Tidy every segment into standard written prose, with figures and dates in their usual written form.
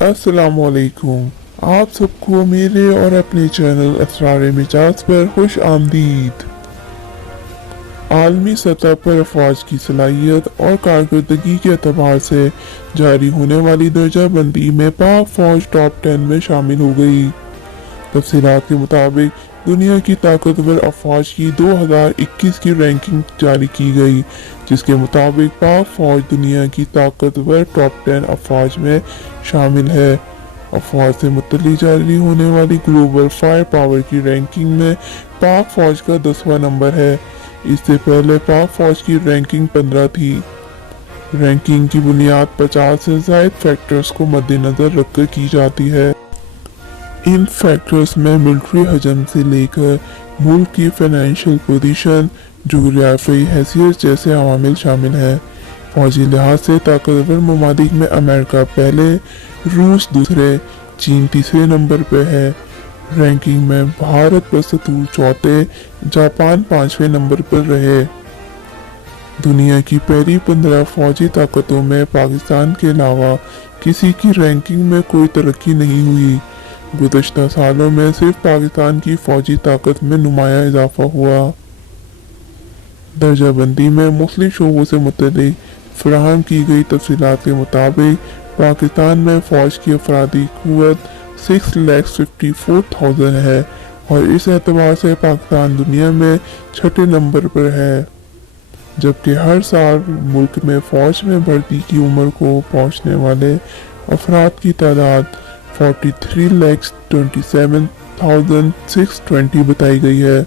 अस्सलामुअलैकुम। आप सबको मेरे और अपने चैनल असरार मिजाज पर खुश आमदीद। आलमी सतह पर अफवाज की सलाहियत और कारकर्दगी के एतबार से जारी होने वाली दर्जाबंदी में पाक फौज टॉप 10 में शामिल हो गई। तफसीलात के मुताबिक दुनिया की ताकतवर अफवाज की 2021 की रैंकिंग जारी की गई, जिसके मुताबिक पाक फौज दुनिया की ताकतवर टॉप 10 अफवाज में शामिल है। अफवाज से मुतल्लिक जारी होने वाली ग्लोबल फायर पावर की रैंकिंग में पाक फौज का 10वां नंबर है। इससे पहले पाक फौज की रैंकिंग 15 थी। रैंकिंग की बुनियाद 50 से ज़ायद फैक्टर्स को मद्देनजर रखकर की जाती है। इन फैक्टर्स में मिलिट्री हजम से लेकर मुल्क की फाइनेंशियल पोजीशन, जोग्राफियाई हैसियत जैसे अवामिल शामिल हैं। फौजी लिहाज से ताकतवर ममालिक में अमेरिका पहले, रूस दूसरे, चीन तीसरे नंबर पर है। रैंकिंग में भारत बस्तूर चौथे, जापान 5वें नंबर पर रहे। दुनिया की पहली 15 फौजी ताकतों में पाकिस्तान के अलावा किसी की रैंकिंग में कोई तरक्की नहीं हुई। गुज़श्ता सालों में सिर्फ पाकिस्तान की फौजी ताकत में नुमाया इजाफा हुआ। दर्जाबंदी में मुख्तलिफ शोबों से मुतल्लिक फराहम की गई तफसीलात के मुताबिक पाकिस्तान में फ़ौज की अफरादी क़ुव्वत 6,54,000 है और इस एतबार से पाकिस्तान दुनिया में छठे नंबर पर है, जबकि हर साल मुल्क में फ़ौज में भर्ती की उम्र को पहुँचने वाले अफराद की तादाद 43,27,620 बताई गई है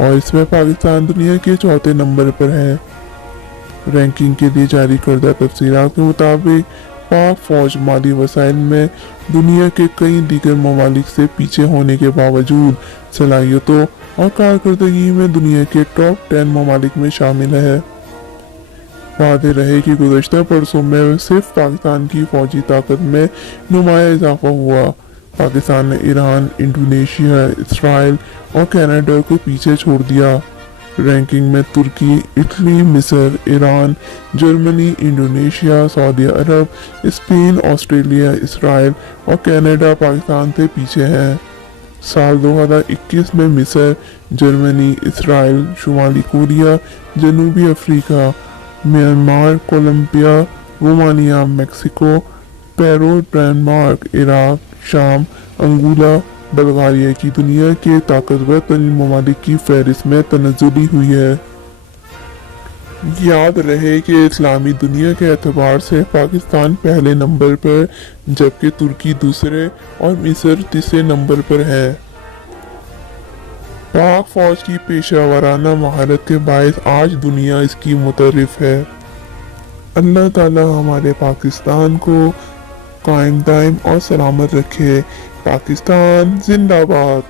और इसमें पाकिस्तान दुनिया के चौथे नंबर पर है। रैंकिंग के लिए जारी करदा तफसीलात के मुताबिक पाक फौज माली वसाइल में दुनिया के कई दीगर ममालिक से पीछे होने के बावजूद सलाहियतों और कारकर्दगी में दुनिया के टॉप 10 ममालिक में शामिल है। वादे रहे कि गुज़श्ता बरसों में सिर्फ पाकिस्तान की फौजी ताकत में नुमाया इजाफा हुआ। पाकिस्तान ने ईरान, इंडोनेशिया, इसराइल और कनाडा को पीछे छोड़ दिया। रैंकिंग में तुर्की, इटली, मिस्र, ईरान, जर्मनी, इंडोनेशिया, सऊदी अरब, स्पेन, ऑस्ट्रेलिया, इसराइल और कनाडा पाकिस्तान से पीछे हैं। साल 2021 में मिस्र, जर्मनी, इसराइल, शुमाली कोरिया, जनूबी Africa, Myanmar, Colombia, Romania, Mexico, Peru, Denmark, Iraq, शाम, अंगोला, बल्गारिया की दुनिया के ताकतवर तरीन ममालिक की फहरिस्त में तनज़्ज़ुली हुई है। याद रहे कि इस्लामी दुनिया के एतबार से पाकिस्तान पहले नंबर पर, जबकि तुर्की दूसरे और मिस्र तीसरे नंबर पर है। पाक फौज की पेशा वराना महारत के बायस आज दुनिया इसकी मुतरिफ है। अल्लाह ताला हमारे पाकिस्तान को कायम दायम और सलामत रखे। पाकिस्तान जिंदाबाद।